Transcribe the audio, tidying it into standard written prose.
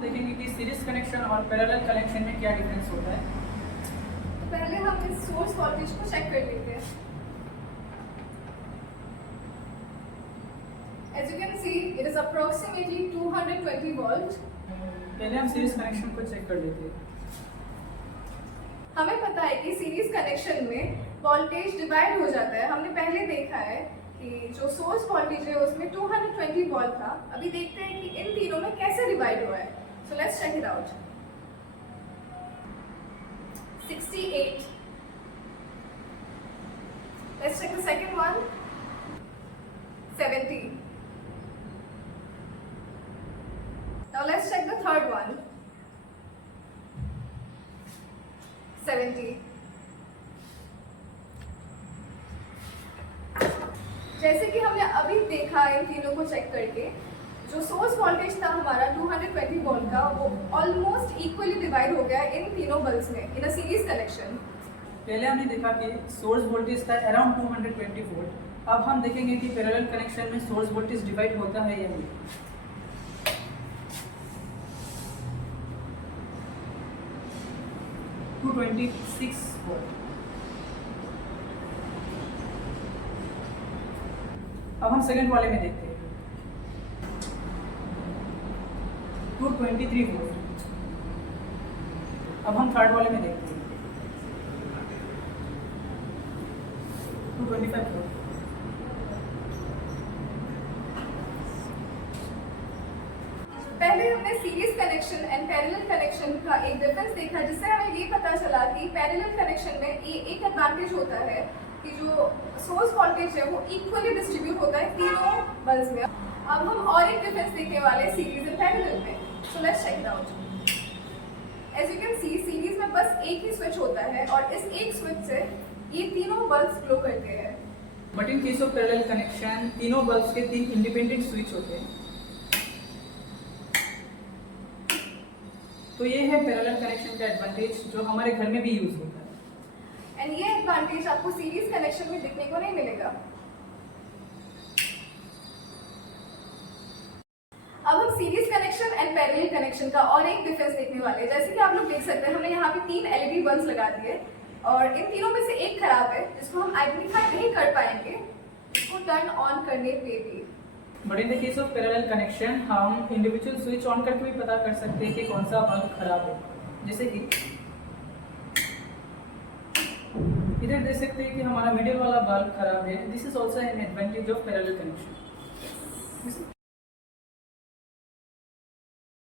देखेंगे कि series connection और पैरेलल कनेक्शन में क्या डिफरेंस होता है। पहले हम इस सोर्स वोल्टेज को चेक कर लेते हैं। As you can see, it is approximately 220 volt. पहले हम सीरीज कनेक्शन को चेक कर लेते हैं। हमें पता है कि सीरीज कनेक्शन में वोल्टेज डिवाइड हो जाता है। हमने पहले देखा है कि जो सोर्स वोल्टेज है उसमें 220 वोल्ट था। अभी देखते हैं कि इन तीनों में कैसे डिवाइड हुआ है। So let's check it out. 68. Let's check the second one. 70. Now let's check the third one. 70. जैसे कि हमने अभी देखा इन तीनों को चेक करके, जो सोर्स वोल्टेज था हमारा 220 वोल्ट का, वो ऑलमोस्ट इक्वली डिवाइड हो गया इन तीनों बल्ब्स में इन अ सीरीज कनेक्शन। पहले हमने देखा कि सोर्स वोल्टेज था अराउंड 220 वोल्ट। अब हम देखेंगे कि पैरेलल कनेक्शन में सोर्स वोल्टेज डिवाइड होता है या नहीं। Two 26 volt. अब हम सेकंड वाले में देखते हैं 223 वोल्ट। अब हम थर्ड वाले में देखते हैं 225 वोल्ट। पहले हमने series connection and parallel connection का एक डिफरेंस देखा, जिससे हमें ये पता चला कि पैरेलल कनेक्शन में ये एक एडवांटेज होता है कि जो सोर्स वोल्टेज है वो इक्वली डिस्ट्रीब्यूट होता है तीनों बल्ब्स में। अब हम और एक डिफरेंस देखने वाले हैं सीरीज एंड पैरेलल में। So let's check it out. As you can see, series में बस एक ही स्विच होता है और इस एक स्विच से ये तीनों बल्ब्स ग्लो करते हैं। But in case of parallel connection तीनों बल्ब्स के 3 इंडिपेंडेंट स्विच होते हैं। तो ये है पैरेलल कनेक्शन का एडवांटेज जो हमारे घर में भी यूज होता है। एंड ये एडवांटेज आपको सीरीज कनेक्शन में दिखने को नहीं मिलेगा। अब हम series connection and parallel connection का और एक डिफरेंस देखने वाले हैं। जैसे कि आप लोग देख सकते हैं, हमने यहाँ पे 3 LED बल्ब्स लगा दिए और इन तीनों में से एक खराब है, जिसको हम आइडेंटिफाई नहीं कर पाएंगे इसको टर्न ऑन करने पे भी। But in the case of parallel connection हम इंडिविजुअल स्विच ऑन करके भी पता कर सकते हैं कि कौन सा बल्ब खराब है। जैसे कि इधर देख सकते हैं कि हमारा मिडिल वाला बल्ब खराब है। This is also an advantage of parallel connection.